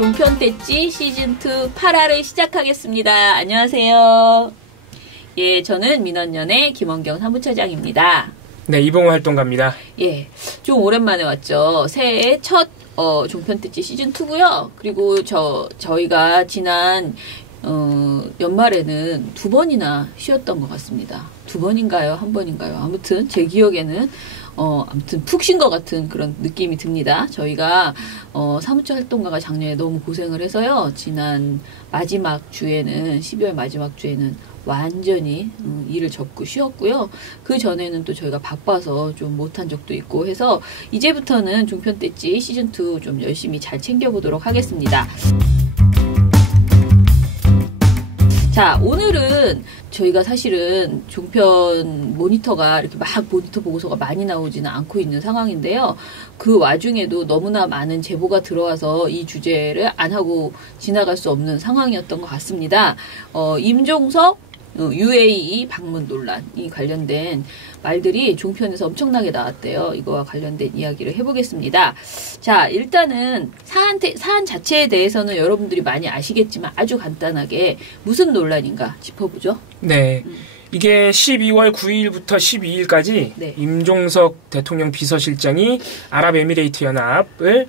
종편대찌 시즌2 8화를 시작하겠습니다. 안녕하세요. 예, 저는 민원연의 김원경 사무처장입니다. 네, 이봉호 활동가입니다. 예, 좀 오랜만에 왔죠. 새해 첫 종편대찌 시즌2고요. 그리고 저희가 지난 연말에는 2번이나 쉬었던 것 같습니다. 2번인가요? 1번인가요? 아무튼 제 기억에는 아무튼 푹 쉰 것 같은 그런 느낌이 듭니다. 저희가 사무처 활동가가 작년에 너무 고생을 해서요. 지난 마지막 주에는 12월 마지막 주에는 완전히 일을 접고 쉬었고요. 그 전에는 또 저희가 바빠서 좀 못한 적도 있고 해서 이제부터는 종편대찌 시즌2 좀 열심히 잘 챙겨보도록 하겠습니다. 자, 오늘은 저희가 사실은 종편 모니터가 이렇게 막 모니터 보고서가 많이 나오지는 않고 있는 상황인데요. 그 와중에도 너무나 많은 제보가 들어와서 이 주제를 안 하고 지나갈 수 없는 상황이었던 것 같습니다. 임종석 UAE 방문 논란이 관련된 말들이 종편에서 엄청나게 나왔대요. 이거와 관련된 이야기를 해보겠습니다. 자, 일단은 사안 자체에 대해서는 여러분들이 많이 아시겠지만 아주 간단하게 무슨 논란인가 짚어보죠. 네. 이게 12월 9일부터 12일까지 네. 임종석 대통령 비서실장이 아랍에미레이트 연합을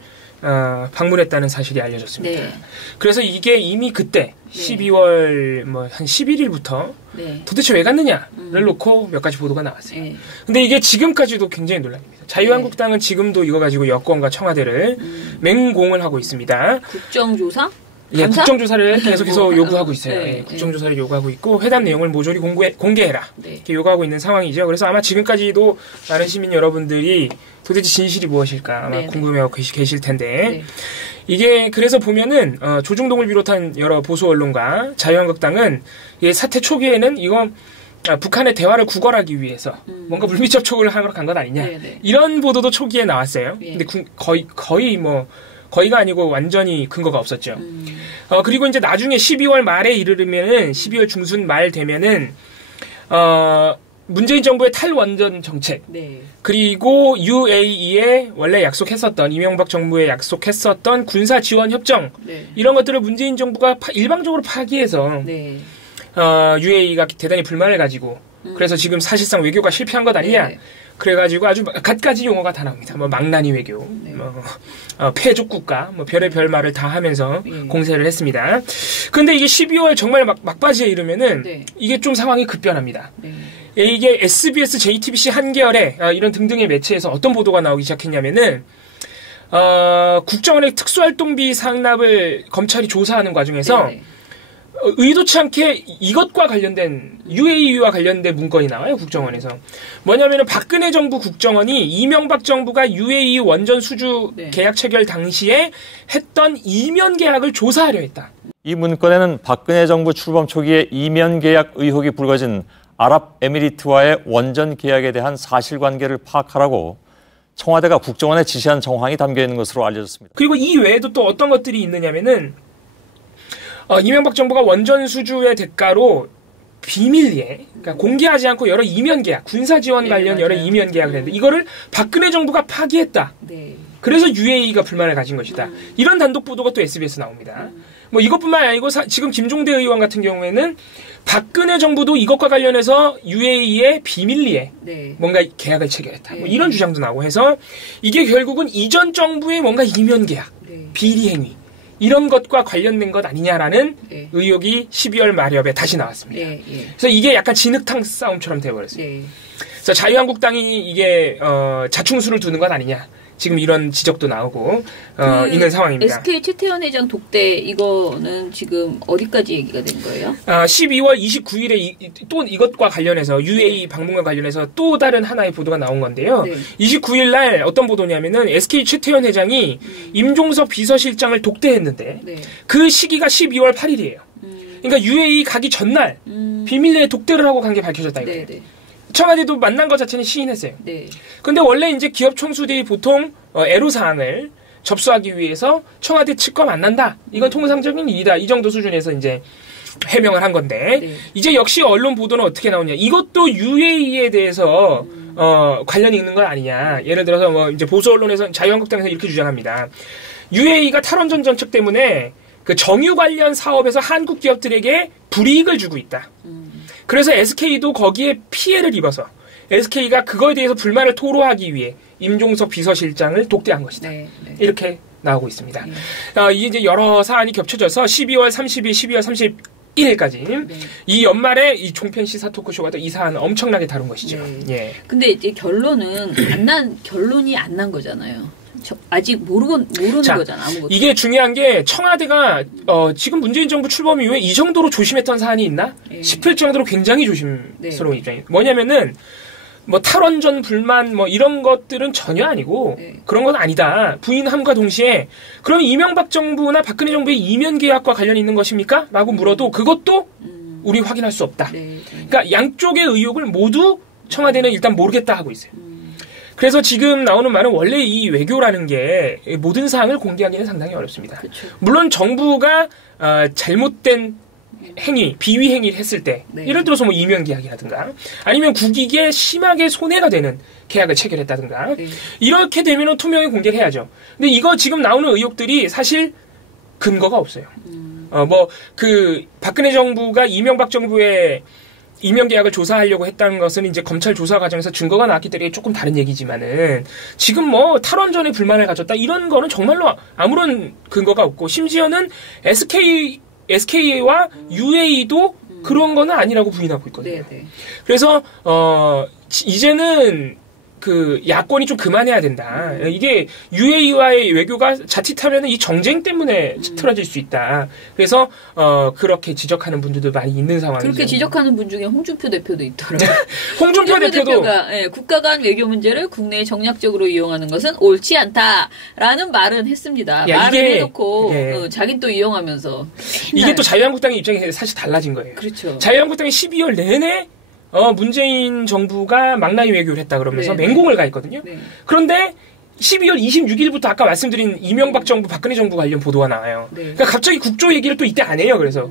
방문했다는 사실이 알려졌습니다. 네. 그래서 이게 이미 그때 12월 한 11일부터 네. 도대체 왜 갔느냐를 놓고 몇 가지 보도가 나왔어요. 네. 근데 이게 지금까지도 굉장히 논란입니다. 자유한국당은 지금도 이거 가지고 여권과 청와대를 맹공을 하고 있습니다. 국정조사? 예, 국정조사를 계속해서 요구하고 있어요. 네, 예, 국정조사를 요구하고 있고 회담 내용을 모조리 공개해라. 네. 이렇게 요구하고 있는 상황이죠. 그래서 아마 지금까지도 많은 시민 여러분들이 도대체 진실이 무엇일까 아마 궁금해하고 계실 텐데 네. 이게 그래서 보면은 조중동을 비롯한 여러 보수 언론과 자유한국당은 이 사태 초기에는 이거 북한의 대화를 구걸하기 위해서 뭔가 물밑 접촉을 하러 간 것 아니냐 이런 보도도 초기에 나왔어요. 근데 거의가 아니고 완전히 근거가 없었죠. 그리고 이제 나중에 12월 말에 이르면은 12월 중순 말 되면은 문재인 정부의 탈원전 정책 그리고 UAE에 원래 약속했었던 이명박 정부에 약속했었던 군사 지원 협정 이런 것들을 문재인 정부가 일방적으로 파기해서 UAE가 대단히 불만을 가지고 그래서 지금 사실상 외교가 실패한 것 아니냐 그래가지고 아주 갖가지 용어가 다 나옵니다. 망나니 외교, 패족 국가, 별의별 말을 다 하면서 공세를 했습니다. 근데 이게 12월 정말 막바지에 이르면은 이게 좀 상황이 급변합니다. 이게 SBS, JTBC, 한겨레 이런 등등의 매체에서 어떤 보도가 나오기 시작했냐면은 국정원의 특수활동비 상납을 검찰이 조사하는 과정에서 의도치 않게 이것과 관련된 UAE와 관련된 문건이 나와요. 국정원에서. 뭐냐면은 박근혜 정부 국정원이 이명박 정부가 UAE 원전 수주 계약 체결 당시에 했던 이면 계약을 조사하려 했다. 이 문건에는 박근혜 정부 출범 초기에 이면 계약 의혹이 불거진 아랍에미리트와의 원전 계약에 대한 사실관계를 파악하라고 청와대가 국정원에 지시한 정황이 담겨 있는 것으로 알려졌습니다. 그리고 이 외에도 또 어떤 것들이 있느냐면은 이명박 정부가 원전 수주의 대가로 비밀리에, 그러니까 공개하지 않고 여러 이면 계약, 군사 지원 관련 여러 이면 계약을 했는데 이거를 박근혜 정부가 파기했다. 그래서 UAE가 불만을 가진 것이다. 이런 단독 보도가 또 SBS 나옵니다. 이것뿐만 아니고 지금 김종대 의원 같은 경우에는 박근혜 정부도 이것과 관련해서 UAE의 비밀리에 뭔가 계약을 체결했다. 이런 주장도 나오고 해서 이게 결국은 이전 정부의 뭔가 이면 계약, 비리 행위. 이런 것과 관련된 것 아니냐라는 의혹이 12월 말엽에 다시 나왔습니다. 그래서 이게 약간 진흙탕 싸움처럼 되어버렸어요. 그래서 자유한국당이 이게 자충수를 두는 것 아니냐. 지금 이런 지적도 나오고 있는 상황입니다. SK 최태원 회장 독대 이거는 지금 어디까지 얘기가 된 거예요? 12월 29일에 또 이것과 관련해서 UAE 방문과 관련해서 또 다른 하나의 보도가 나온 건데요. 29일 날 어떤 보도냐면은 SK 최태원 회장이 임종석 비서실장을 독대했는데 그 시기가 12월 8일이에요. 그러니까 UAE 가기 전날 비밀리에 독대를 하고 간 게 밝혀졌다 이거예요. 청와대도 만난 것 자체는 시인했어요. 근데 원래 이제 기업 총수들이 보통 애로사항을 접수하기 위해서 청와대 측과 만난다. 이건 통상적인 일이다. 이 정도 수준에서 이제 해명을 한 건데 이제 역시 언론 보도는 어떻게 나오냐. 이것도 UAE에 대해서 관련이 있는 건 아니냐. 예를 들어서 이제 보수 언론에서 자유한국당에서 이렇게 주장합니다. UAE가 탈원전 정책 때문에 그 정유 관련 사업에서 한국 기업들에게 불이익을 주고 있다. 그래서 SK도 거기에 피해를 입어서 SK가 그거에 대해서 불만을 토로하기 위해 임종석 비서실장을 독대한 것이다. 네, 네. 이렇게 나오고 있습니다. 네. 이게 이제 여러 사안이 겹쳐져서 12월 30일, 12월 31일까지 네. 이 연말에 이 종편 시사 토크쇼가 또 이 사안 엄청나게 다룬 것이죠. 네. 예. 근데 이제 결론이 안 난 거잖아요. 아직 모르는 거잖아, 아무것도. 이게 중요한 게 청와대가 지금 문재인 정부 출범 이후에 이 정도로 조심했던 사안이 있나 싶을 정도로 굉장히 조심스러운 입장이에요. 뭐냐면은 뭐 탈원전 불만 뭐 이런 것들은 전혀 아니고 그런 건 아니다. 부인함과 동시에 그럼 이명박 정부나 박근혜 정부의 이면 계약과 관련이 있는 것입니까? 라고 물어도 그것도 우리 확인할 수 없다. 그러니까 양쪽의 의혹을 모두 청와대는 일단 모르겠다 하고 있어요. 그래서 지금 나오는 말은 원래 이 외교라는 게 모든 사항을 공개하기는 상당히 어렵습니다. 그쵸. 물론 정부가 잘못된 행위, 비위 행위를 했을 때 예를 들어서 뭐 이면 계약이라든가 아니면 국익에 심하게 손해가 되는 계약을 체결했다든가 이렇게 되면 투명히 공개를 해야죠. 근데 이거 지금 나오는 의혹들이 사실 근거가 없어요. 박근혜 정부가 이명박 정부의 이면 계약을 조사하려고 했다는 것은 이제 검찰 조사 과정에서 증거가 나왔기 때문에 조금 다른 얘기지만은 지금 뭐 탈원전에 불만을 가졌다 이런 거는 정말로 아무런 근거가 없고 심지어는 SK와 UAE도 그런 거는 아니라고 부인하고 있거든요. 네네. 그래서 이제는 그 야권이 좀 그만해야 된다. 이게 UAE와의 외교가 자칫하면 이 정쟁 때문에 틀어질 수 있다. 그래서 그렇게 지적하는 분들도 많이 있는 상황이죠. 그렇게 지적하는 분 중에 홍준표 대표도 있더라고요. 홍준표 대표가 국가 간 외교 문제를 국내에 정략적으로 이용하는 것은 옳지 않다라는 말은 했습니다. 말을 해놓고 자긴 또 이용하면서 이게 또 자유한국당의 입장이 사실 달라진 거예요. 그렇죠. 자유한국당이 12월 내내 문재인 정부가 망나니 외교를 했다 그러면서 맹공을 가했거든요. 그런데 12월 26일부터 아까 말씀드린 이명박 정부, 박근혜 정부 관련 보도가 나와요. 그러니까 갑자기 국조 얘기를 또 이때 안 해요. 그래서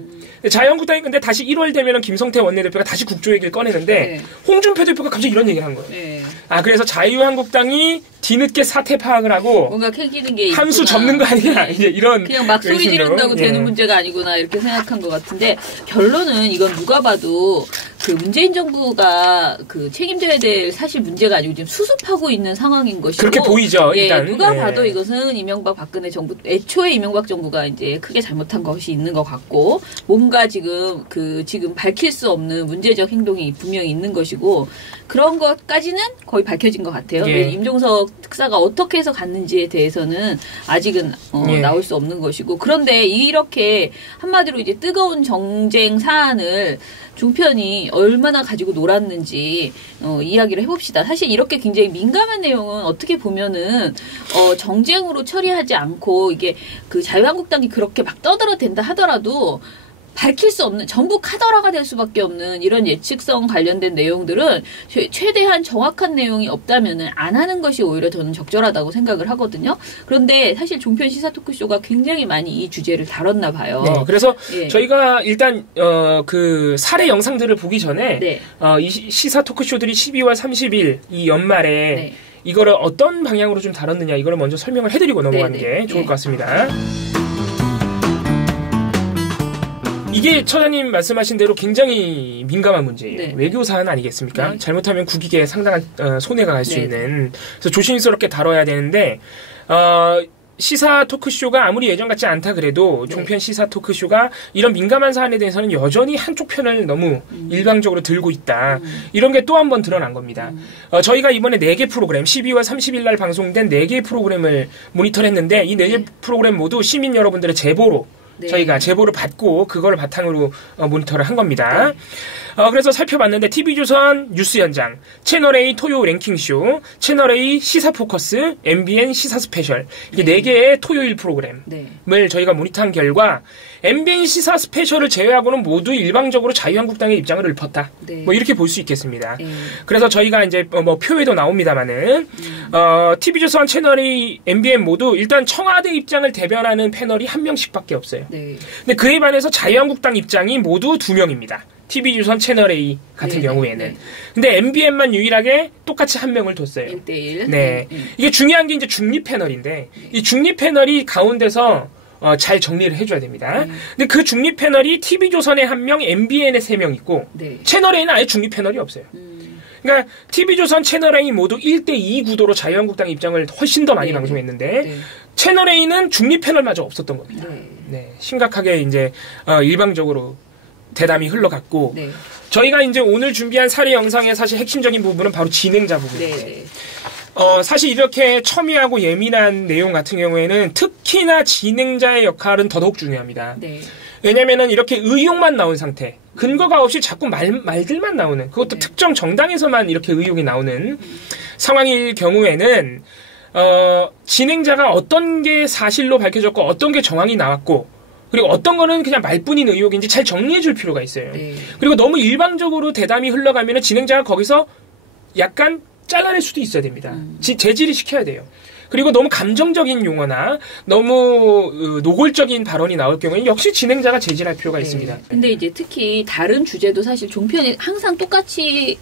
자유한국당이 근데 다시 1월 되면은 김성태 원내대표가 다시 국조 얘기를 꺼내는데 홍준표 대표가 갑자기 이런 얘기를 한 거예요. 그래서 자유한국당이 뒤늦게 사태 파악을 하고 뭔가 캐기는 게 함수 접는 거 아니냐 이제 이런 그냥 막 소리 지른다고 되는 문제가 아니구나 이렇게 생각한 것 같은데 결론은 이건 누가 봐도 그 문재인 정부가 그 책임져야 될 사실 문제가 아니고 지금 수습하고 있는 상황인 것이고 그렇게 보이죠. 일단 누가 봐도 이것은 이명박 박근혜 정부 애초에 이명박 정부가 이제 크게 잘못한 것이 있는 것 같고 뭔가 지금 밝힐 수 없는 문제적 행동이 분명히 있는 것이고 그런 것까지는 거의 밝혀진 것 같아요. 임종석 특사가 어떻게 해서 갔는지에 대해서는 아직은 나올 수 없는 것이고 그런데 이렇게 한마디로 이제 뜨거운 정쟁 사안을 종편이 얼마나 가지고 놀았는지 이야기를 해봅시다. 사실 이렇게 굉장히 민감한 내용은 어떻게 보면은 정쟁으로 처리하지 않고 이게 그 자유한국당이 그렇게 막 떠들어댄다 하더라도 밝힐 수 없는 전부 카더라가 될 수밖에 없는 이런 예측성 관련된 내용들은 최대한 정확한 내용이 없다면은 안 하는 것이 오히려 저는 적절하다고 생각을 하거든요. 그런데 사실 종편 시사 토크쇼가 굉장히 많이 이 주제를 다뤘나 봐요. 네, 그래서 저희가 일단 그 사례 영상들을 보기 전에 이 시사 토크쇼들이 12월 30일 이 연말에 이거를 어떤 방향으로 좀 다뤘느냐 이거를 먼저 설명을 해드리고 넘어가는 게 좋을 것 같습니다. 이게 처장님 말씀하신 대로 굉장히 민감한 문제예요. 외교 사안 아니겠습니까? 잘못하면 국익에 상당한 손해가 갈 수 있는. 그래서 조심스럽게 다뤄야 되는데 시사 토크쇼가 아무리 예전 같지 않다 그래도 종편 시사 토크쇼가 이런 민감한 사안에 대해서는 여전히 한쪽 편을 너무 일방적으로 들고 있다. 이런 게 또 한 번 드러난 겁니다. 저희가 이번에 4개 프로그램 12월 30일 날 방송된 4개 프로그램을 모니터했는데 이 4개 프로그램 모두 시민 여러분들의 제보로 저희가 제보를 받고 그걸 바탕으로 모니터를 한 겁니다. 그래서 살펴봤는데 TV조선 뉴스연장, 채널A 토요 랭킹쇼, 채널A 시사포커스, MBN 시사스페셜 이게 4개의 토요일 프로그램을 저희가 모니터한 결과 MBN 시사스페셜을 제외하고는 모두 일방적으로 자유한국당의 입장을 읊었다. 뭐 이렇게 볼 수 있겠습니다. 그래서 저희가 이제 뭐 표에도 나옵니다만은 TV조선, 채널A, MBN 모두 일단 청와대 입장을 대변하는 패널이 1명씩밖에 없어요. 근데 그에 반해서 자유한국당 입장이 모두 2명입니다. TV조선 채널A 같은 네, 경우에는. 네. 근데 MBN만 유일하게 똑같이 한 명을 뒀어요. 1대1. 네. 이게 중요한 게 이제 중립 패널인데 이 중립 패널이 가운데서 잘 정리를 해줘야 됩니다. 근데 그 중립 패널이 TV조선에 1명, MBN에 3명 있고 네. 채널A는 아예 중립 패널이 없어요. 그러니까 TV조선, 채널A 모두 1대2 구도로 자유한국당 입장을 훨씬 더 많이 네. 방송했는데 네. 채널A는 중립 패널마저 없었던 겁니다. 네. 네, 심각하게 이제 일방적으로 대담이 흘러갔고 네. 저희가 이제 오늘 준비한 사례 영상의 사실 핵심적인 부분은 바로 진행자 부분인데 네. 사실 이렇게 첨예하고 예민한 내용 같은 경우에는 특히나 진행자의 역할은 더더욱 중요합니다. 네. 왜냐면은 이렇게 의혹만 나온 상태, 근거가 없이 자꾸 말들만 나오는, 그것도 특정 정당에서만 이렇게 의혹이 나오는 상황일 경우에는 진행자가 어떤 게 사실로 밝혀졌고 어떤 게 정황이 나왔고 그리고 어떤 거는 그냥 말뿐인 의혹인지 잘 정리해 줄 필요가 있어요. 네. 그리고 너무 일방적으로 대담이 흘러가면은 진행자가 거기서 약간 잘라낼 수도 있어야 됩니다. 재질이 시켜야 돼요. 그리고 너무 감정적인 용어나 너무 노골적인 발언이 나올 경우에 역시 진행자가 제지할 필요가 네. 있습니다. 근데 이제 특히 다른 주제도 사실 종편이 항상 똑같이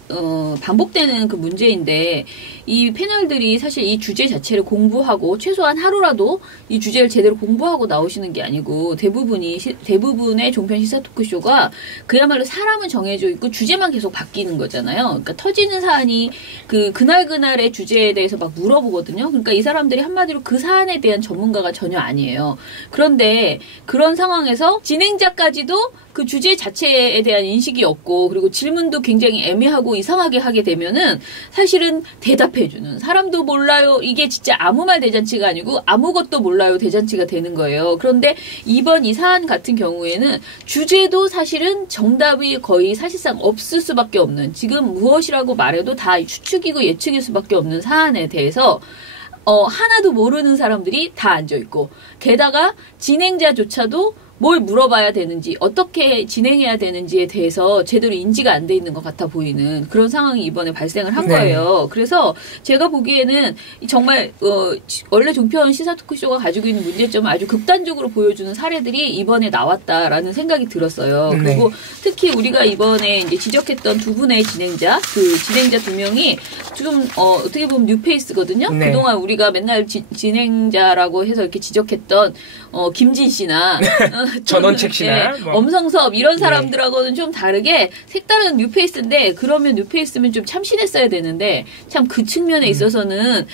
반복되는 그 문제인데 이 패널들이 사실 이 주제 자체를 공부하고 최소한 하루라도 이 주제를 제대로 공부하고 나오시는 게 아니고 대부분의 종편 시사 토크쇼가 그야말로 사람은 정해져 있고 주제만 계속 바뀌는 거잖아요. 그러니까 터지는 사안이 그날의 주제에 대해서 막 물어보거든요. 그러니까 이 사람들이 한마디로 그 사안에 대한 전문가가 전혀 아니에요. 그런데 그런 상황에서 진행자까지도 그 주제 자체에 대한 인식이 없고 그리고 질문도 굉장히 애매하고 이상하게 하게 되면은 사실은 대답해주는 사람도 몰라요. 이게 진짜 아무 말 대잔치가 아니고 아무것도 몰라요 대잔치가 되는 거예요. 그런데 이번 이 사안 같은 경우에는 주제도 사실은 정답이 거의 사실상 없을 수밖에 없는 지금 무엇이라고 말해도 다 추측이고 예측일 수밖에 없는 사안에 대해서 하나도 모르는 사람들이 다 앉아있고 게다가 진행자조차도 뭘 물어봐야 되는지 어떻게 진행해야 되는지에 대해서 제대로 인지가 안 돼 있는 것 같아 보이는 그런 상황이 이번에 발생을 한 거예요. 그래서 제가 보기에는 정말 원래 종편 시사 토크쇼가 가지고 있는 문제점을 아주 극단적으로 보여주는 사례들이 이번에 나왔다라는 생각이 들었어요. 네. 그리고 특히 우리가 이번에 이제 지적했던 두 분의 진행자, 그 진행자 두 명이 좀 어떻게 보면 뉴페이스거든요. 네. 그동안 우리가 맨날 진행자라고 해서 이렇게 지적했던 김진 씨나 전원책 씨나 네, 엄성섭 이런 사람들하고는 좀 다르게 색다른 뉴페이스인데 그러면 뉴페이스면 좀 참신했어야 되는데 참 그 측면에 있어서는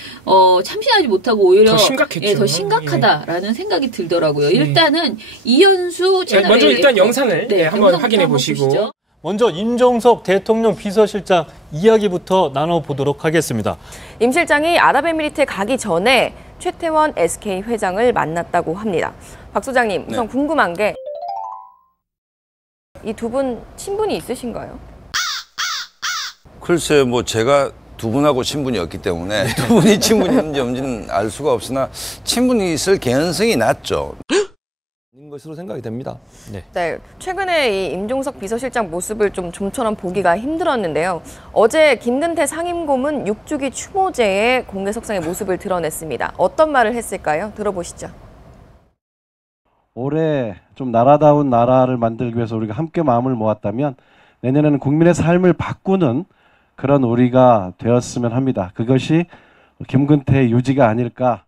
참신하지 못하고 오히려 더 심각했죠. 더 심각하다라는 생각이 들더라고요. 일단은 이현수 채널에 먼저 일단 영상을 한번 확인해 보시고 먼저 임종석 대통령 비서실장 이야기부터 나눠보도록 하겠습니다. 임 실장이 아랍에미리트에 가기 전에 최태원 SK 회장을 만났다고 합니다. 박 소장님, 우선 궁금한 게 이 두 분 친분이 있으신가요? 글쎄 뭐 제가 두 분하고 친분이었기 때문에 두 분이 친분이 있는지 없는지는 알 수가 없으나 친분이 있을 개연성이 낮죠. 인 것으로 생각이 됩니다. 네, 최근에 이 임종석 비서실장 모습을 좀 좀처럼 보기가 힘들었는데요. 어제 김근태 상임고문 6주기 추모제에 공개석상의 모습을 드러냈습니다. 어떤 말을 했을까요? 들어보시죠. 올해 좀 나라다운 나라를 만들기 위해서 우리가 함께 마음을 모았다면 내년에는 국민의 삶을 바꾸는 그런 우리가 되었으면 합니다. 그것이 김근태의 유지가 아닐까.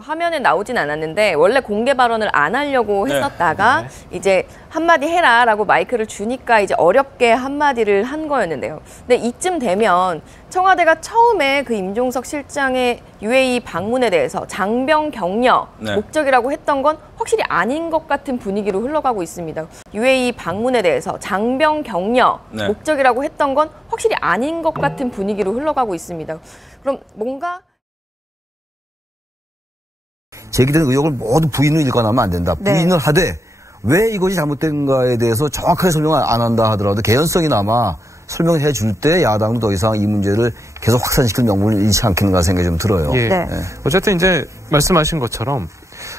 화면에 나오진 않았는데 원래 공개 발언을 안 하려고 했었다가 이제 한마디 해라라고 마이크를 주니까 이제 어렵게 한마디를 한 거였는데요. 근데 이쯤 되면 청와대가 처음에 그 임종석 실장의 UAE 방문에 대해서 장병 격려 목적이라고 했던 건 확실히 아닌 것 같은 분위기로 흘러가고 있습니다. UAE 방문에 대해서 장병 격려 목적이라고 했던 건 확실히 아닌 것 같은 분위기로 흘러가고 있습니다. 그럼 뭔가 제기된 의혹을 모두 부인을 일관하면 안 된다. 부인을 하되 왜 이것이 잘못된가에 대해서 정확하게 설명을 안 한다 하더라도 개연성이나마 설명해 줄 때 야당도 더 이상 이 문제를 계속 확산시킬 명분을 잃지 않겠는가 생각이 좀 들어요. 어쨌든 이제 말씀하신 것처럼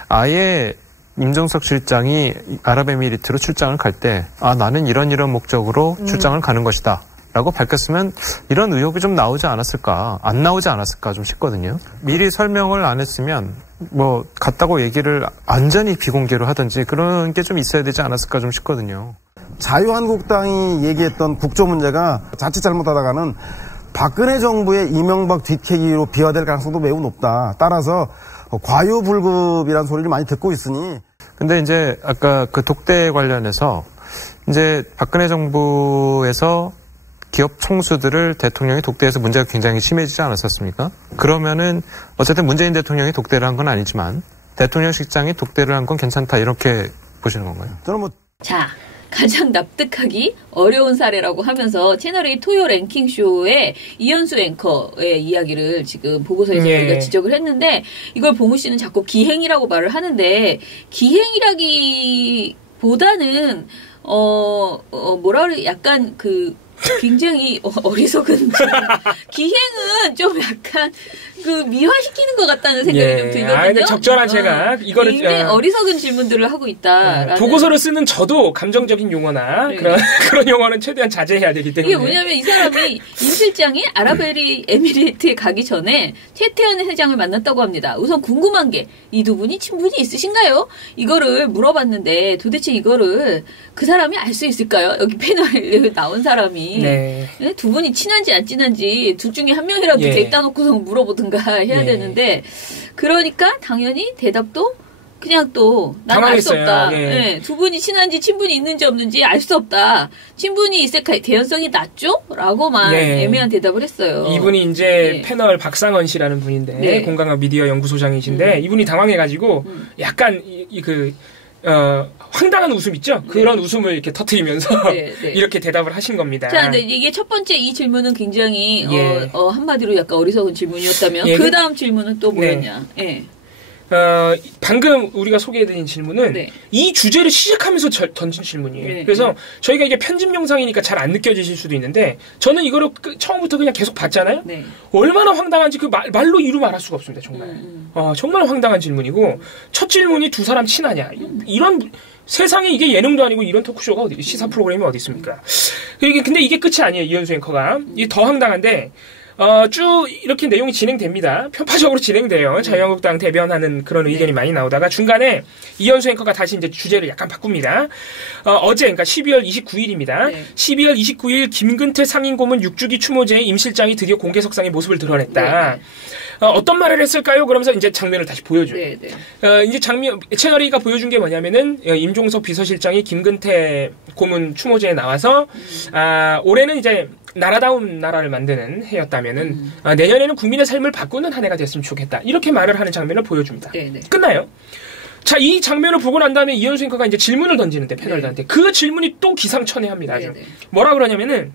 아예 임종석 실장이 아랍에미리트로 출장을 갈 때 나는 이런 목적으로 출장을 가는 것이다. 라고 밝혔으면 이런 의혹이 좀 나오지 않았을까, 안 나오지 않았을까 좀 싶거든요. 미리 설명을 안 했으면 뭐 갔다고 얘기를 완전히 비공개로 하든지 그런 게 좀 있어야 되지 않았을까 좀 싶거든요. 자유한국당이 얘기했던 국조 문제가 자칫 잘못하다가는 박근혜 정부의 이명박 뒤캐기로 비화될 가능성도 매우 높다. 따라서 과유불급이라는 소리를 많이 듣고 있으니. 근데 이제 아까 그 독대 관련해서 이제 박근혜 정부에서 기업 총수들을 대통령이 독대해서 문제가 굉장히 심해지지 않았었습니까? 그러면은 어쨌든 문재인 대통령이 독대를 한 건 아니지만 대통령실장이 독대를 한 건 괜찮다 이렇게 보시는 건가요? 저는 뭐 자, 가장 납득하기 어려운 사례라고 하면서 채널A 토요 랭킹쇼에 이현수 앵커의 이야기를 지금 보고서에서 우리가 지적을 했는데 이걸 봉우 씨는 자꾸 기행이라고 말을 하는데 기행이라기보다는 뭐라 그래 약간 그 굉장히 어리석은 기행은 좀 약간 그 미화시키는 것 같다는 생각이 좀 들거든요. 근데 적절한 제가 이거를 굉장히 어리석은 질문들을 하고 있다. 보고서를 쓰는 저도 감정적인 용어나 그런 용어는 최대한 자제해야 되기 때문에. 이게 뭐냐면 이 사람이 임 실장이 아랍에미리트에 가기 전에 최태원 회장을 만났다고 합니다. 우선 궁금한 게 이 두 분이 친분이 있으신가요? 이거를 물어봤는데 도대체 이거를 그 사람이 알 수 있을까요? 여기 패널에 나온 사람이 두 분이 친한지 안 친한지 둘 중에 한 명이라도 데이터 놓고서 물어보든가 해야 되는데 그러니까 당연히 대답도 그냥 또 나는 알 수 없다. 두 분이 친한지 친분이 있는지 없는지 알 수 없다. 친분이 있을 개연성이 낮죠? 라고만 애매한 대답을 했어요. 이분이 이제 패널 박상원 씨라는 분인데 공감각 미디어 연구소장이신데 이분이 당황해가지고 약간 황당한 웃음 있죠? 그런 웃음을 이렇게 터뜨리면서 이렇게 대답을 하신 겁니다. 자, 근데 이게 첫 번째 이 질문은 굉장히 한마디로 약간 어리석은 질문이었다면 그 다음 질문은 또 뭐였냐? 방금 우리가 소개해드린 질문은 이 주제를 시작하면서 던진 질문이에요. 그래서 저희가 이게 편집 영상이니까 잘 안 느껴지실 수도 있는데 저는 이거를 처음부터 그냥 계속 봤잖아요. 얼마나 황당한지 그 말로 이루 말할 수가 없습니다. 정말. 정말 황당한 질문이고 첫 질문이 두 사람 친하냐. 이런 세상에 이게 예능도 아니고 이런 토크쇼가 시사 프로그램이 어디 있습니까? 근데 이게 끝이 아니에요. 이현수 앵커가. 이게 더 황당한데 쭉 이렇게 내용이 진행됩니다. 편파적으로 진행돼요. 자유한국당 대변하는 그런 의견이 많이 나오다가 중간에 이현수 앵커가 다시 이제 주제를 약간 바꿉니다. 어제, 그러니까 12월 29일입니다. 12월 29일 김근태 상임고문 6주기 추모제에 임 실장이 드디어 공개석상의 모습을 드러냈다. 어떤 말을 했을까요? 그러면서 이제 장면을 다시 보여줘요. 이제 채널A가 보여준 게 뭐냐면은 임종석 비서실장이 김근태 고문 추모제에 나와서 올해는 이제 나라다운 나라를 만드는 해였다면은 내년에는 국민의 삶을 바꾸는 한 해가 됐으면 좋겠다. 이렇게 말을 하는 장면을 보여줍니다. 끝나요. 자, 이 장면을 보고 난 다음에 이현수 앵커가 이제 질문을 던지는데 패널들한테 그 질문이 또 기상천외합니다. 아주. 뭐라 그러냐면은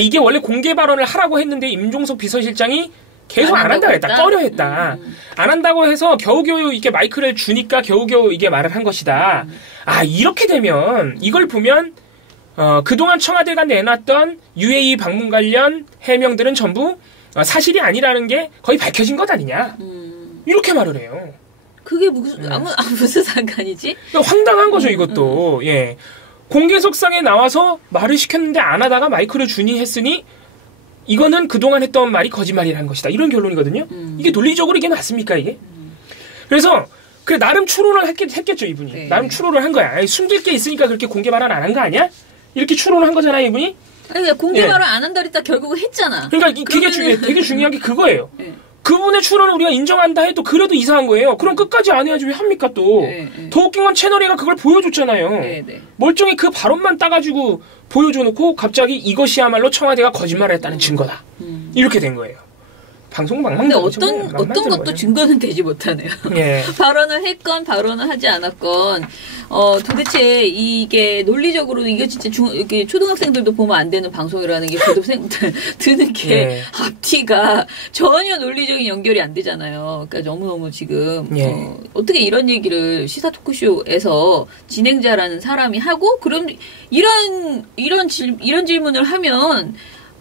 이게 원래 공개 발언을 하라고 했는데 임종석 비서실장이 계속 안 한다고 했다. 꺼려 했다. 안 한다고 해서 겨우겨우 이렇게 마이크를 주니까 겨우겨우 이게 말을 한 것이다. 이렇게 되면 이걸 보면 그동안 청와대가 내놨던 UAE 방문 관련 해명들은 전부 사실이 아니라는 게 거의 밝혀진 것 아니냐. 이렇게 말을 해요. 그게 무슨 상관이지? 황당한 거죠, 이것도. 공개석상에 나와서 말을 시켰는데 안 하다가 마이크를 주니 했으니 이거는 그동안 했던 말이 거짓말이라는 것이다. 이런 결론이거든요. 이게 논리적으로 이게 맞습니까, 이게? 그래서 나름 추론을 했겠죠, 이분이. 나름 추론을 한 거야. 숨길 게 있으니까 그렇게 공개 발언 안 한 거 아니야? 이렇게 추론을 한 거잖아요, 이분이? 아니, 공개 발언 안 한다 그랬다 결국은 했잖아. 그러니까 되게 중요한 게 그거예요. 그분의 추론을 우리가 인정한다 해도 그래도 이상한 거예요. 그럼 끝까지 안 해야지 왜 합니까 또. 더 웃긴 건 채널A가 그걸 보여줬잖아요. 멀쩡히 그 발언만 따가지고 보여줘놓고 갑자기 이것이야말로 청와대가 거짓말을 했다는 증거다. 이렇게 된 거예요. 방송 망망. 근데 어떤 것도 증거는 되지 못하네요. 발언을 했건 발언을 하지 않았건 도대체 이게 논리적으로 이게 진짜 이게 초등학생들도 보면 안 되는 방송이라는 게 저도 드는 게 앞뒤가 전혀 논리적인 연결이 안 되잖아요. 그러니까 너무너무 지금 어떻게 이런 얘기를 시사 토크쇼에서 진행자라는 사람이 하고 그럼 이런 질문을 하면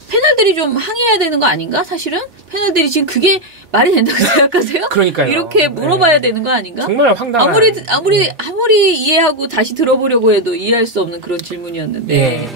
패널들이 좀 항의해야 되는 거 아닌가? 사실은 패널들이 지금 그게 말이 된다고 생각하세요? 그러니까요. 이렇게 물어봐야 되는 거 아닌가? 정말 황당한. 아무리 이해하고 다시 들어보려고 해도 이해할 수 없는 그런 질문이었는데.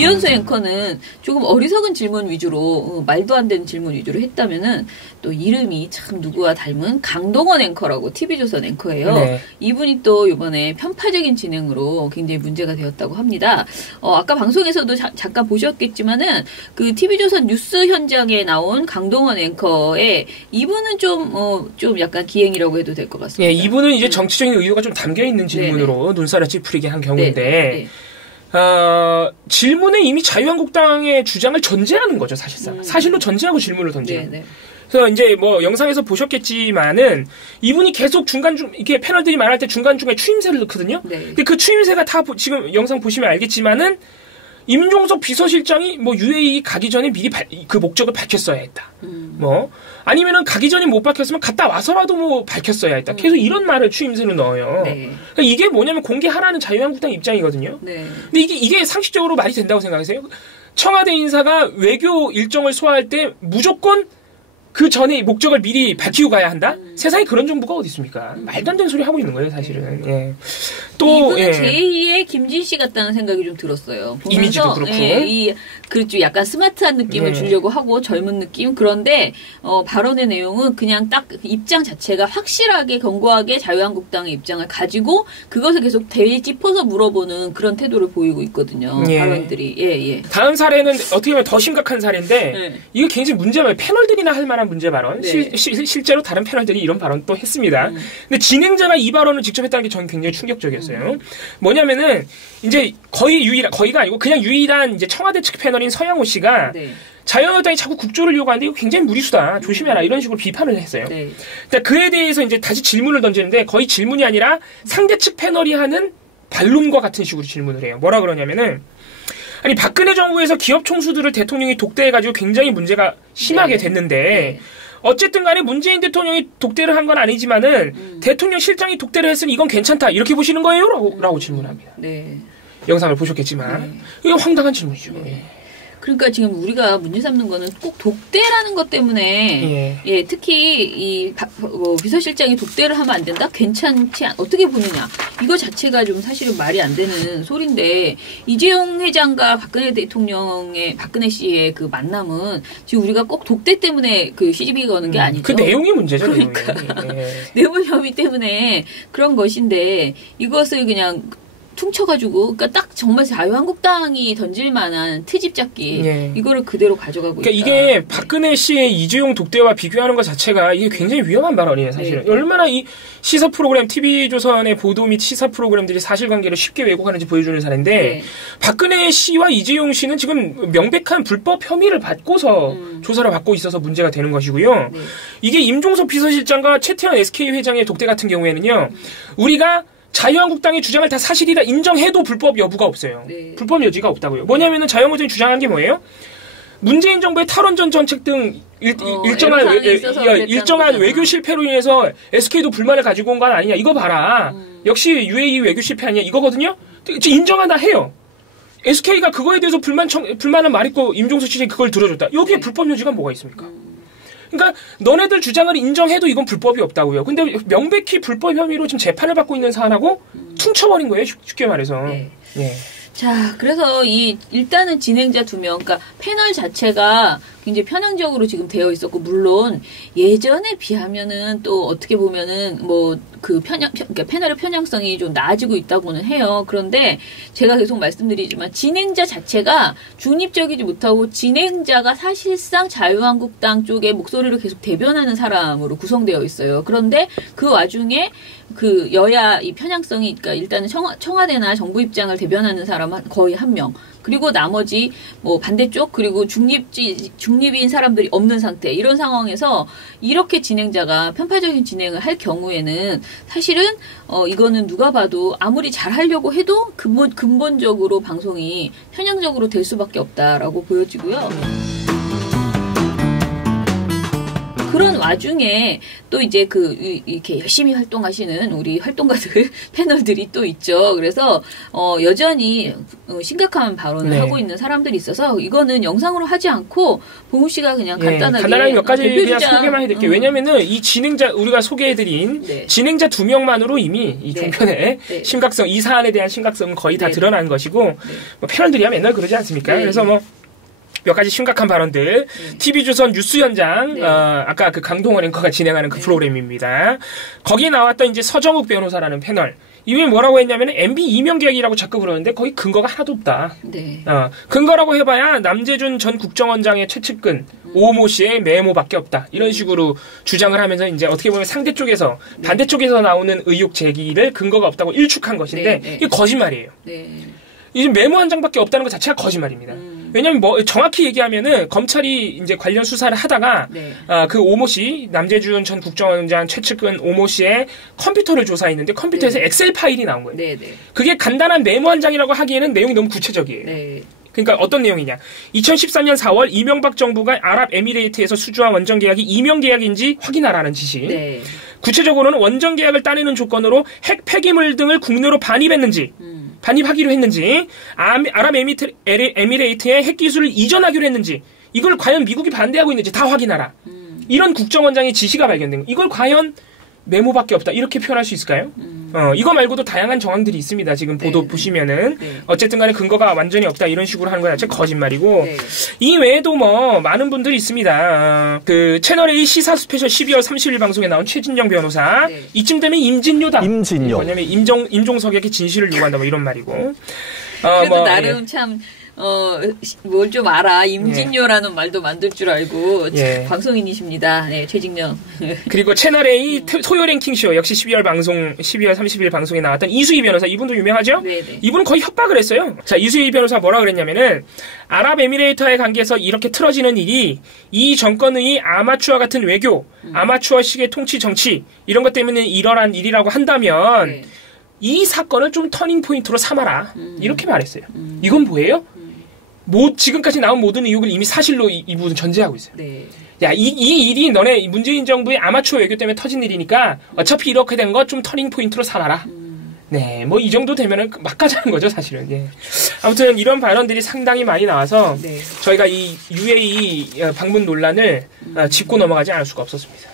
이현수 앵커는 조금 어리석은 질문 위주로 말도 안 되는 질문 위주로 했다면은 또 이름이 참 누구와 닮은 강동원 앵커라고 TV조선 앵커예요. 네. 이분이 또 이번에 편파적인 진행으로 굉장히 문제가 되었다고 합니다. 아까 방송에서도 잠깐 보셨겠지만은 그 TV조선 뉴스 현장에 나온 강동원 앵커의 이분은 좀 약간 기행이라고 해도 될 것 같습니다. 예, 이분은 이제 정치적인 의도가 좀 담겨 있는 질문으로 눈살을 찌푸리게 한 경우인데. 질문에 이미 자유한국당의 주장을 전제하는 거죠, 사실상. 사실로 전제하고 질문을 던지는. 그래서 이제 뭐 영상에서 보셨겠지만은 이분이 계속 이렇게 패널들이 말할 때 중간중간에 추임새를 넣거든요. 근데 그 추임새가 다 지금 영상 보시면 알겠지만은 임종석 비서실장이 뭐 UAE 가기 전에 미리 그 목적을 밝혔어야 했다. 뭐 아니면은 가기 전에 못 밝혔으면 갔다 와서라도 뭐 밝혔어야 했다. 계속 이런 말을 추임새로 넣어요. 그러니까 이게 뭐냐면 공개하라는 자유한국당 입장이거든요. 근데 이게 상식적으로 말이 된다고 생각하세요? 청와대 인사가 외교 일정을 소화할 때 무조건 그 전에 목적을 미리 밝히고 가야 한다? 세상에 그런 정부가 어디 있습니까? 말도 안 되는 소리 하고 있는 거예요, 사실은. 예. 또 이분은 제2의 김진 씨 같다는 생각이 좀 들었어요. 보면서, 이미지도 그렇고. 그렇죠. 약간 스마트한 느낌을 주려고 하고 젊은 느낌. 그런데 발언의 내용은 그냥 딱 입장 자체가 확실하게 견고하게 자유한국당의 입장을 가지고 그것을 계속 되짚어서 물어보는 그런 태도를 보이고 있거든요. 발언들이. 다음 사례는 어떻게 보면 더 심각한 사례인데 이거 굉장히 문제가 패널들이나 할 만한 문제 발언. 실제로 다른 패널들이 이런 발언 또 했습니다. 근데 진행자가 이 발언을 직접 했다는 게 저는 굉장히 충격적이었어요. 뭐냐면은 이제 거의가 아니고 그냥 유일한 이제 청와대 측 패널인 서영호 씨가 자유한국당이 자꾸 국조를 요구하는데 이거 굉장히 무리수다. 조심해라. 이런 식으로 비판을 했어요. 그러니까 그에 대해서 이제 다시 질문을 던지는데 거의 질문이 아니라 상대 측 패널이 하는 반론과 같은 식으로 질문을 해요. 뭐라 그러냐면은 아니 박근혜 정부에서 기업 총수들을 대통령이 독대해가지고 굉장히 문제가 심하게 됐는데 어쨌든 간에 문재인 대통령이 독대를 한 건 아니지만은 대통령 실장이 독대를 했으니 이건 괜찮다. 이렇게 보시는 거예요? 라고 질문합니다. 영상을 보셨겠지만 이게 황당한 질문이죠. 그러니까 지금 우리가 문제 삼는 거는 꼭 독대라는 것 때문에 특히 이 비서실장이 독대를 하면 안 된다? 괜찮지 어떻게 보느냐? 이거 자체가 좀 사실은 말이 안 되는 소리인데 이재용 회장과 박근혜 씨의 그 만남은 지금 우리가 꼭 독대 때문에 그 시집이 거는 게 아니죠. 그 내용이 문제죠. 그러니까 뇌물 혐의 때문에 그런 것인데 이것을 그냥 퉁쳐가지고, 그러니까 딱 정말 자유한국당이 던질 만한 트집 잡기, 이거를 그대로 가져가고 그러니까 있다. 이게 박근혜 씨의 이재용 독대와 비교하는 것 자체가 이게 굉장히 위험한 발언이에요, 사실은. 얼마나 이 시사 프로그램, TV조선의 보도 및 시사 프로그램들이 사실관계를 쉽게 왜곡하는지 보여주는 사례인데, 박근혜 씨와 이재용 씨는 지금 명백한 불법 혐의를 받고서 조사를 받고 있어서 문제가 되는 것이고요. 이게 임종석 비서실장과 최태원 SK 회장의 독대 같은 경우에는요, 우리가 자유한국당의 주장을 다 사실이라 인정해도 불법 여부가 없어요. 불법 여지가 없다고요. 뭐냐면은 자유한국당이 주장한 게 뭐예요? 문재인 정부의 탈원전 정책 등 일정한 외교 실패로 인해서 SK도 불만을 가지고 온 거 아니냐. 이거 봐라. 역시 UAE 외교 실패 아니냐. 이거거든요. 인정한다 해요. SK가 그거에 대해서 불만을 말했고 임종석 씨가 그걸 들어줬다. 여기에 불법 여지가 뭐가 있습니까? 그러니까 너네들 주장을 인정해도 이건 불법이 없다고요. 근데 명백히 불법 혐의로 지금 재판을 받고 있는 사안하고 퉁쳐버린 거예요. 쉽게 말해서. 자, 그래서 일단은 진행자 2명, 그러니까 패널 자체가 굉장히 편향적으로 지금 되어 있었고, 물론 예전에 비하면은 또 어떻게 보면은 그러니까 패널의 편향성이 좀 나아지고 있다고는 해요. 그런데 제가 계속 말씀드리지만 진행자 자체가 중립적이지 못하고 진행자가 사실상 자유한국당 쪽의 목소리를 계속 대변하는 사람으로 구성되어 있어요. 그런데 그 와중에 그 여야 이 편향성이, 그러니까 일단은 청와대나 정부 입장을 대변하는 사람은 거의 1명. 그리고 나머지 반대쪽 그리고 중립인 사람들이 없는 상태, 이런 상황에서 이렇게 진행자가 편파적인 진행을 할 경우에는 사실은 이거는 누가 봐도 아무리 잘 하려고 해도 근본적으로 방송이 편향적으로 될 수밖에 없다라고 보여지고요. 그런 와중에 또 이제 이렇게 열심히 활동하시는 우리 활동가들 패널들이 또 있죠. 그래서 여전히 심각한 발언을 하고 있는 사람들이 있어서 이거는 영상으로 하지 않고 봉우 씨가 그냥 간단하게 몇 가지 그냥 소개만 해드릴게요. 왜냐면은 이 진행자 우리가 소개해드린 진행자 2명만으로 이미 이 종편의 심각성, 이 사안에 대한 심각성은 거의 다 드러난 것이고 뭐 패널들이야 맨날 그러지 않습니까? 그래서 뭐 몇 가지 심각한 발언들. TV조선 뉴스 현장, 아까 그 강동원 앵커가 진행하는 그 프로그램입니다. 거기에 나왔던 이제 서정욱 변호사라는 패널. 이분이 뭐라고 했냐면은 MB 이명 계약이라고 자꾸 그러는데 거의 근거가 하나도 없다. 근거라고 해봐야 남재준 전 국정원장의 최측근 오모 씨의 메모밖에 없다. 이런 식으로 주장을 하면서 이제 어떻게 보면 상대 쪽에서 반대 쪽에서 나오는 의혹 제기를 근거가 없다고 일축한 것인데 이게 거짓말이에요. 이제 메모 한 장밖에 없다는 것 자체가 거짓말입니다. 왜냐면 뭐 정확히 얘기하면은 검찰이 이제 관련 수사를 하다가 그 오모 씨, 남재준 전 국정원장 최측근 오모 씨의 컴퓨터를 조사했는데 컴퓨터에서 엑셀 파일이 나온 거예요. 그게 간단한 메모 한 장이라고 하기에는 내용이 너무 구체적이에요. 그러니까 어떤 내용이냐. 2013년 4월 이명박 정부가 아랍에미레이트에서 수주한 원전 계약이 이명 계약인지 확인하라는 지시. 구체적으로는 원전 계약을 따내는 조건으로 핵 폐기물 등을 국내로 반입하기로 했는지, 아랍에미레이트의 핵기술을 이전하기로 했는지, 이걸 과연 미국이 반대하고 있는지 다 확인하라. 이런 국정원장의 지시가 발견된 거. 이걸 과연 메모밖에 없다. 이렇게 표현할 수 있을까요? 이거 말고도 다양한 정황들이 있습니다. 지금 보도 보시면은. 어쨌든 간에 근거가 완전히 없다. 이런 식으로 하는 거 자체 거짓말이고. 이 외에도 뭐, 많은 분들이 있습니다. 그, 채널A 시사 스페셜 12월 30일 방송에 나온 최진영 변호사. 이쯤 되면 임진료다. 뭐냐면 임종석에게 진실을 요구한다. 뭐 이런 말이고. 그래도 나름 참, 뭘 좀 알아. 임진료라는 말도 만들 줄 알고. 방송인이십니다. 최진영. 그리고 채널A 토요 랭킹쇼 역시 12월 30일 방송에 나왔던 이수희 변호사. 이분도 유명하죠? 이분은 거의 협박을 했어요. 자, 이수희 변호사 뭐라 그랬냐면은, 아랍에미레이트와의 관계에서 이렇게 틀어지는 일이 이 정권의 아마추어 같은 외교, 아마추어식의 통치 정치, 이런 것 때문에 일어난 일이라고 한다면, 이 사건을 좀 터닝 포인트로 삼아라. 이렇게 말했어요. 이건 뭐예요? 지금까지 나온 모든 의혹을 이미 사실로 이분은 전제하고 있어요. 야, 이 일이 너네 문재인 정부의 아마추어 외교 때문에 터진 일이니까 어차피 이렇게 된 거 좀 터닝 포인트로 삼아라. 네, 뭐 이 정도 되면은 막 가자는 거죠, 사실은. 아무튼 이런 발언들이 상당히 많이 나와서 저희가 이 UAE 방문 논란을 짚고 넘어가지 않을 수가 없었습니다.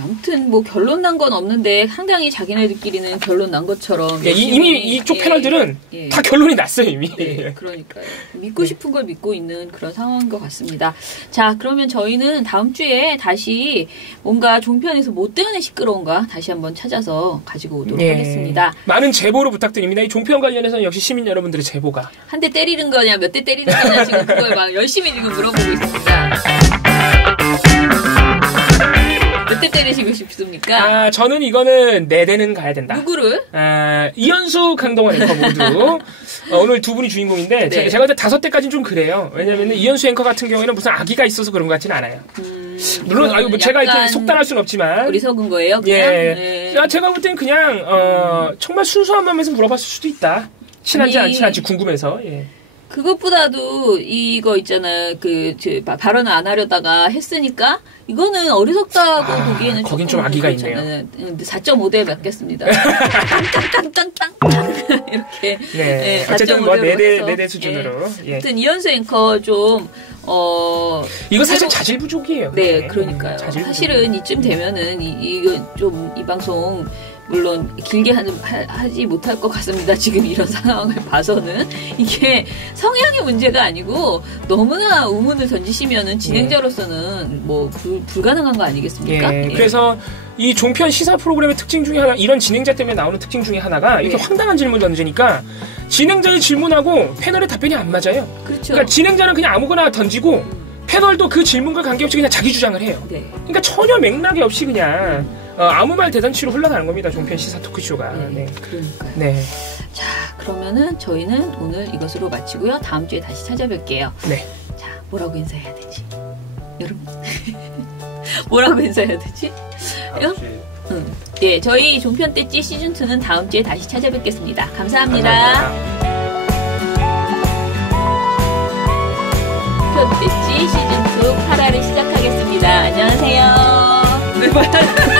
아무튼 뭐 결론 난 건 없는데 상당히 자기네들끼리는 결론 난 것처럼 이미 이쪽 패널들은 다 결론이 났어요 이미. 그러니까요. 믿고 싶은 걸 믿고 있는 그런 상황인 것 같습니다. 자, 그러면 저희는 다음 주에 다시 뭔가 종편에서 못 되는 시끄러운가 다시 한번 찾아서 가지고 오도록 하겠습니다. 많은 제보로 부탁드립니다. 이 종편 관련해서는 역시 시민 여러분들의 제보가 한 대 때리는 거냐 몇 대 때리는 거냐 지금 그걸 막 열심히 지금 물어보고 있습니다. 몇 대 때리시고 싶습니까? 저는 이거는 4대는 가야 된다. 누구를? 이현수, 강동원 앵커 모두. 오늘 두 분이 주인공인데, 제가 그때 5대까지는 좀 그래요. 왜냐면 이현수 앵커 같은 경우에는 무슨 악의가 있어서 그런 것 같지는 않아요. 물론, 뭐 제가 이렇게 속단할 수는 없지만. 어리석은 거예요? 그냥? 제가 볼 땐 그냥, 정말 순수한 마음에서 물어봤을 수도 있다. 친한지 안 친한지 궁금해서, 그것보다도 이거 있잖아요. 발언을 안 하려다가 했으니까 이거는 어리석다고 보기에는 거긴 좀 악의가 있네요. 4.5대 맞겠습니다. 땅땅땅땅땅 이렇게. 어쨌든 뭐 4대 수준으로. 아무튼 이현수 앵커 좀 이거 사실 자질 부족이에요. 네, 그러니까요. 사실은 이쯤 되면은 이거 좀 이 방송 물론 길게 하지 못할 것 같습니다. 지금 이런 상황을 봐서는 이게 성향의 문제가 아니고 너무나 의문을 던지시면은 진행자로서는 뭐 불가능한 거 아니겠습니까? 그래서 이 종편 시사 프로그램의 특징 중에 하나, 이런 진행자 때문에 나오는 특징 중에 하나가 이렇게 황당한 질문 던지니까 진행자의 질문하고 패널의 답변이 안 맞아요. 그렇죠. 그러니까 진행자는 그냥 아무거나 던지고 패널도 그 질문과 관계없이 그냥 자기 주장을 해요. 그러니까 전혀 맥락이 없이 그냥 아무 말 대잔치로 흘러가는 겁니다. 종편 시사 토크쇼가. 그러니까요. 자, 그러면은 저희는 오늘 이것으로 마치고요. 다음 주에 다시 찾아뵐게요. 자, 뭐라고 인사해야 되지? 여러분. 뭐라고 인사해야 되지? 저희 종편 떼찌 시즌2는 다음 주에 다시 찾아뵙겠습니다. 감사합니다. 종편 떼찌 시즌2 8화를 시작하겠습니다. 안녕하세요. 거야.